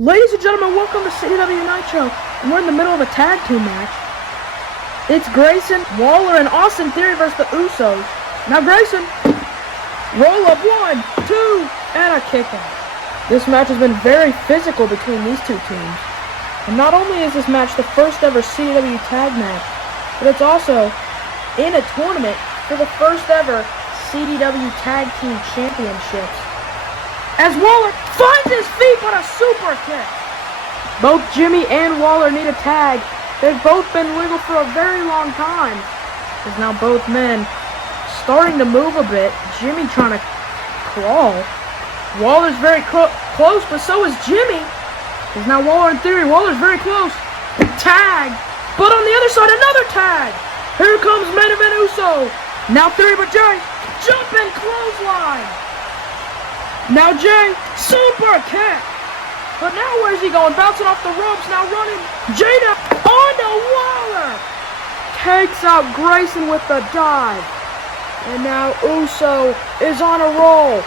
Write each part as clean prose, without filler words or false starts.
Ladies and gentlemen, welcome to CDW Nitro, and we're in the middle of a tag team match. It's Grayson, Waller, and Austin Theory versus the Usos. Now Grayson, roll up 1, 2, and a kick out. This match has been very physical between these two teams. And not only is this match the first ever CDW tag match, but it's also in a tournament for the first ever CDW Tag Team Championships. As Waller finds his feet but a super kick. Both Jimmy and Waller need a tag. They've both been legal for a very long time. As now both men starting to move a bit. Jimmy trying to crawl. Waller's very close, but so is Jimmy. As now Waller in theory. Waller's very close. Tag. But on the other side, another tag. Here comes main event Uso. Now Theory but Jay. Jumping clothesline. Now Jay, super kick. But now where's he going? Bouncing off the ropes, now running. Jada onto Waller. Takes out Grayson with the dive. And now Uso is on a roll.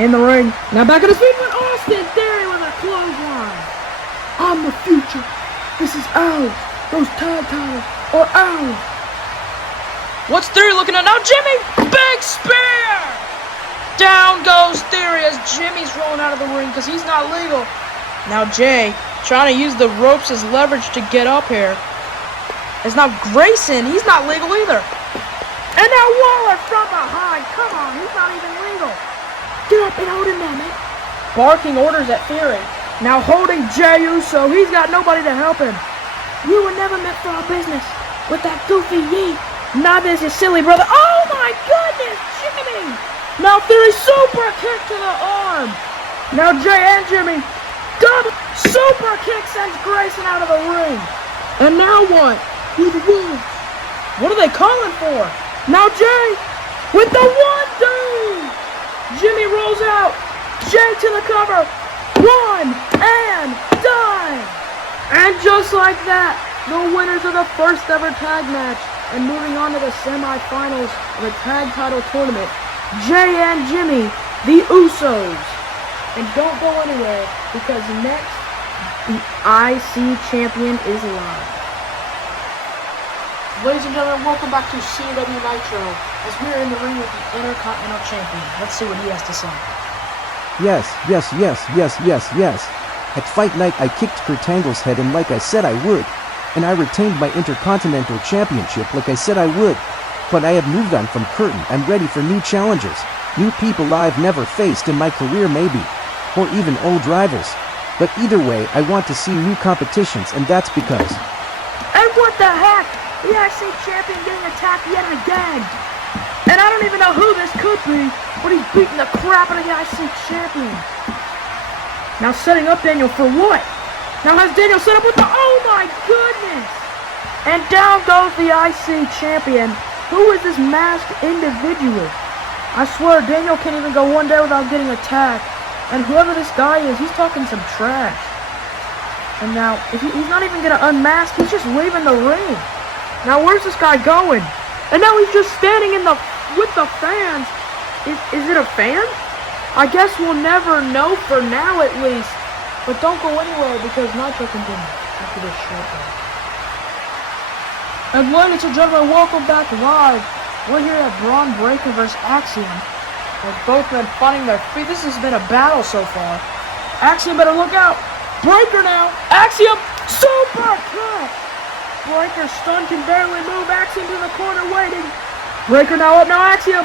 In the ring. Now back on his feet with Austin Theory with a clothesline. I'm the future. This is ours. Those tag titles are ours. What's Theory looking at now? Jimmy! Big spear! Down goes Theory as Jimmy's rolling out of the ring because he's not legal. Now Jay trying to use the ropes as leverage to get up here. As now Grayson, he's not legal either. And now Waller from behind. Come on, he's not even legal. Get up and hold him there, man. Barking orders at Theory. Now holding Jay Uso. He's got nobody to help him. You were never meant for our business with that goofy yeet. Not this, you silly brother. Oh my goodness, Jimmy. Now Theory super kick to the arm. Now Jay and Jimmy double super kick sends Grayson out of the ring. And now what? Who the Wolves? What are they calling for? Now Jay with the 1-2. Jimmy rolls out. Jay to the cover. 1 and done. And just like that, the winners of the first ever tag match and moving on to the semifinals of the tag title tournament. Jay and Jimmy, the Usos. And don't go anywhere because next, the IC champion is live. Ladies and gentlemen, welcome back to CDW Nitro as we are in the ring with the Intercontinental champion. Let's see what he has to say. Yes. At Fight Night, I kicked Kurt Angle's head in like I said I would. And I retained my Intercontinental Championship like I said I would. But I have moved on from Curtin. I'm ready for new challenges. New people I've never faced in my career maybe. Or even old rivals. But either way, I want to see new competitions, and that's because... And what the heck? The IC champion getting attacked yet again. And I don't even know who this could be, but he's beating the crap out of the IC champion. Now setting up Daniel for what? Now has Daniel set up with the... Oh my goodness! And down goes the IC champion. Who is this masked individual? I swear Daniel can't even go one day without getting attacked. And whoever this guy is, he's talking some trash. And now, he's not even going to unmask, he's just leaving the ring. Now where's this guy going? And now he's just standing with the fans. Is it a fan? I guess we'll never know for now at least. But don't go anywhere because Nitro continues after this short break. And ladies and gentlemen, welcome back live. We're here at Braun versus Axiom. With both men finding their feet. This has been a battle so far. Axiom better look out. Breaker now. Axiom super kick. Breaker stunned, can barely move. Axiom to the corner waiting. Breaker now up. Now Axiom.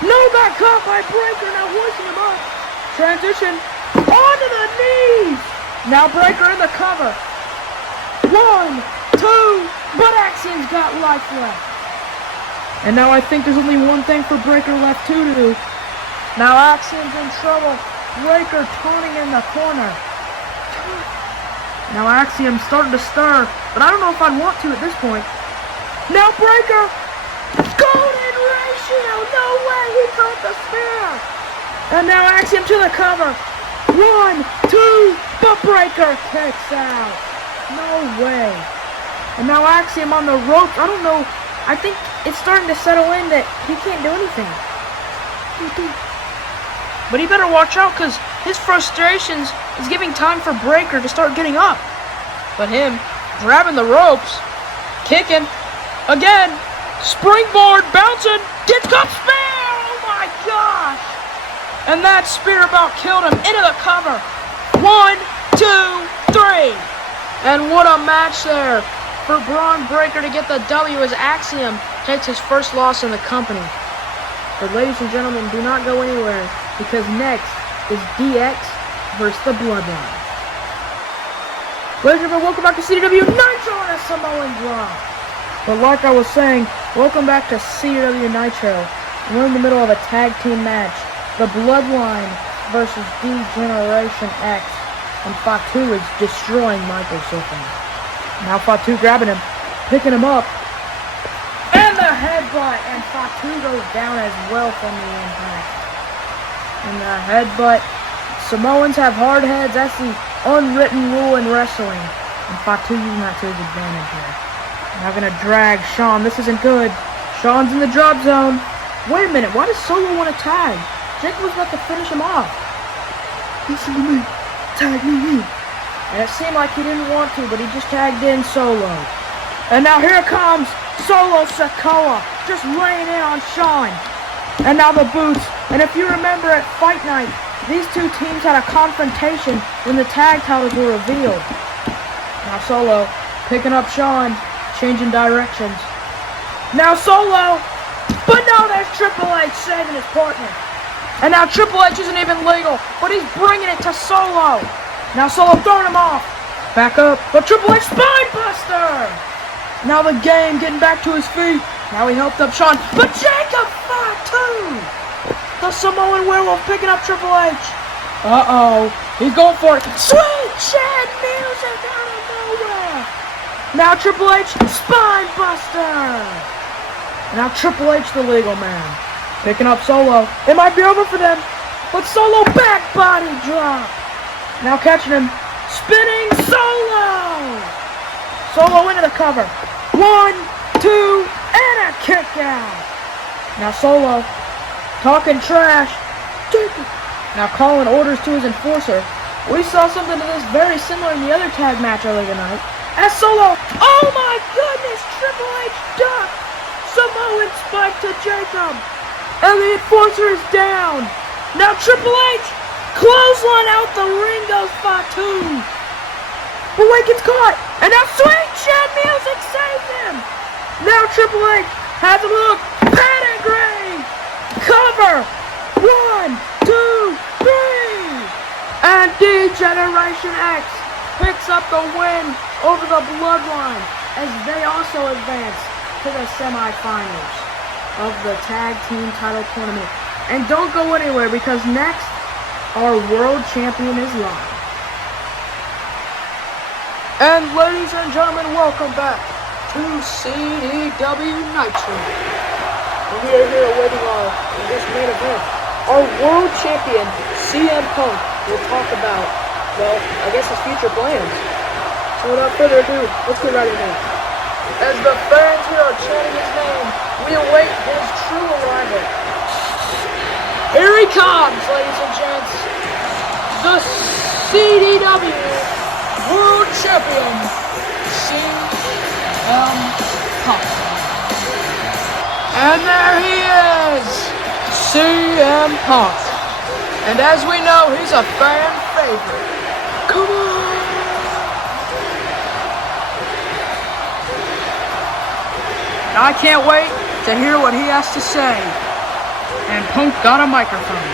No back caught by Breaker. Now hoisting him up. Transition. Onto the knees! Now Breaker in the cover. 1, 2, but Axiom's got life left. And now I think there's only one thing for Breaker left to do. Now Axiom's in trouble. Breaker turning in the corner. Now Axiom's starting to stir, but I don't know if I'd want to at this point. Now Breaker! Golden ratio! No way! He caught the spear! And now Axiom to the cover. 1, 2, but Breaker kicks out. No way. And now Axiom on the ropes. I don't know. I think it's starting to settle in that he can't do anything. But he better watch out because his frustrations is giving time for Breaker to start getting up. But him grabbing the ropes, kicking, again, springboard, bouncing, gets cup spear! Oh my gosh! And that spear about killed him into the cover. 1, 2, 3. And what a match there for Braun Breaker to get the W as Axiom takes his first loss in the company. But ladies and gentlemen, do not go anywhere, because next is DX versus the Bloodline. Ladies and gentlemen, welcome back to CDW Nitro on a Samoan Draw. But like I was saying, welcome back to CDW Nitro. We're in the middle of a tag team match. The Bloodline versus D-Generation X. And Fatu is destroying Michael so far. Now Fatu grabbing him, picking him up. And the headbutt. And Fatu goes down as well from the impact. And the headbutt. Samoans have hard heads. That's the unwritten rule in wrestling. And Fatu using that to his advantage here. Now gonna drag Sean. This isn't good. Sean's in the drop zone. Wait a minute. Why does Solo want to tag? Jake was about to finish him off. Listen to me. Tag me in. And it seemed like he didn't want to, but he just tagged in Solo. And now here comes Solo Sikoa, just laying in on Sean. And now the boots. And if you remember at Fight Night, these two teams had a confrontation when the tag titles were revealed. Now Solo picking up Sean, changing directions. Now Solo, but no, there's Triple H saving his partner. And now Triple H isn't even legal, but he's bringing it to Solo. Now Solo throwing him off. Back up, but Triple H spine buster. Now the game getting back to his feet. Now he helped up Sean, but Jacob Fatu. The Samoan werewolf picking up Triple H. Uh-oh, he's going for it. Sweet Chad music out of nowhere. Now Triple H, spine buster. Now Triple H, the legal man, picking up Solo. It might be over for them, but Solo back body drop. Now catching him, spinning Solo. Solo into the cover. 1, 2, and a kick out. Now Solo talking trash. Now calling orders to his enforcer. We saw something to this very similar in the other tag match earlier tonight. As Solo, oh my goodness, Triple H ducked. Samoan spike to Jacob. And the enforcer is down. Now Triple H, clothesline out the ring goes Fatu. But wait, gets caught. And now Sweet Chat Music saves him. Now Triple H has him hooked. Pedigree. Cover. 1, 2, 3. And D-Generation X picks up the win over the Bloodline as they also advance to the semifinals of the tag team title tournament. And don't go anywhere, because next our world champion is live. And ladies and gentlemen, welcome back to CDW Nitro. And we are here awaiting this main event. Our world champion, CM Punk, will talk about, well, I guess his future plans. So without further ado, let's get right into it. As the fans here are chanting his name, we await his true arrival. Here he comes, ladies and gents. The CDW World Champion, CM Punk. And there he is, CM Punk. And as we know, he's a fan favorite. Come on! And I can't wait to hear what he has to say. And Punk got a microphone.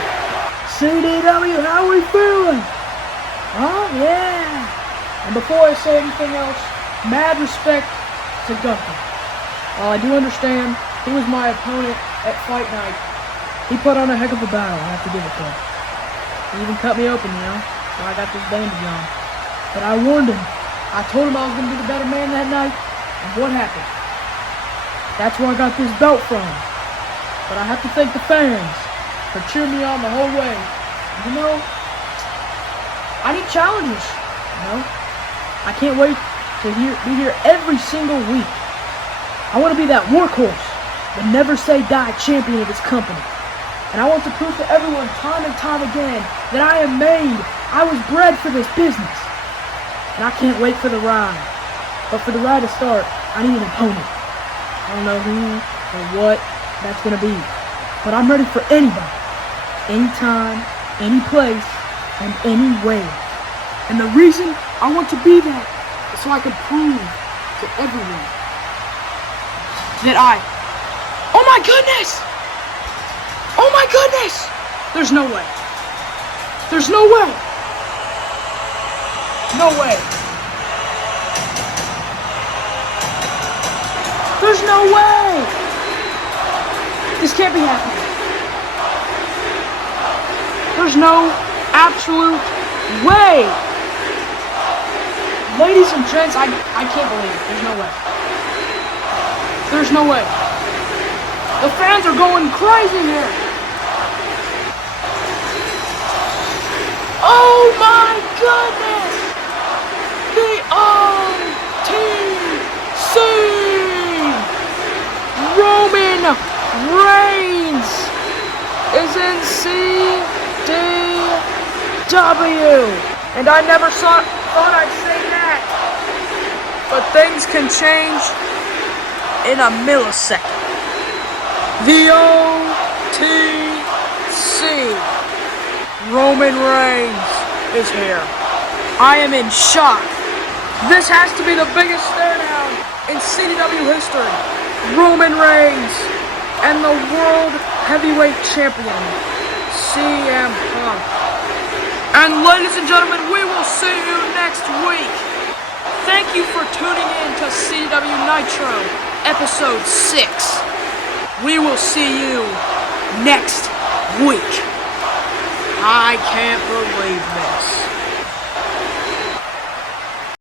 CDW, how we feeling? Oh, yeah. And before I say anything else, mad respect to Gunther. While I do understand he was my opponent at Fight Night, he put on a heck of a battle, I have to give it to him. He even cut me open, you know, so I got this bandage on. But I warned him. I told him I was going to be the better man that night, and what happened? That's where I got this belt from. But I have to thank the fans for cheering me on the whole way. And you know, I need challenges, you know? I can't wait to be here every single week. I want to be that workhorse, the never say die champion of this company. And I want to prove to everyone time and time again that I am made. I was bred for this business. And I can't wait for the ride. But for the ride to start, I need an opponent. I don't know who or what that's going to be. But I'm ready for anybody. Anytime, any place, and anywhere. And the reason I want to be that is so I can prove to everyone that oh my goodness! Oh my goodness! There's no way. There's no way. No way. There's no way. This can't be happening. There's no absolute way. Ladies and gents, I can't believe it. There's no way. There's no way. The fans are going crazy here. Oh my goodness! The OTC! Roman Reigns is in CDW. And I never thought I'd say that. But things can change in a millisecond. The OTC. Roman Reigns is here. I am in shock. This has to be the biggest stare down in CDW history. Roman Reigns and the World Heavyweight Champion, CM Punk. And ladies and gentlemen, we will see you next week. Thank you for tuning in to CDW Nitro, Episode 6. We will see you next week. I can't believe this.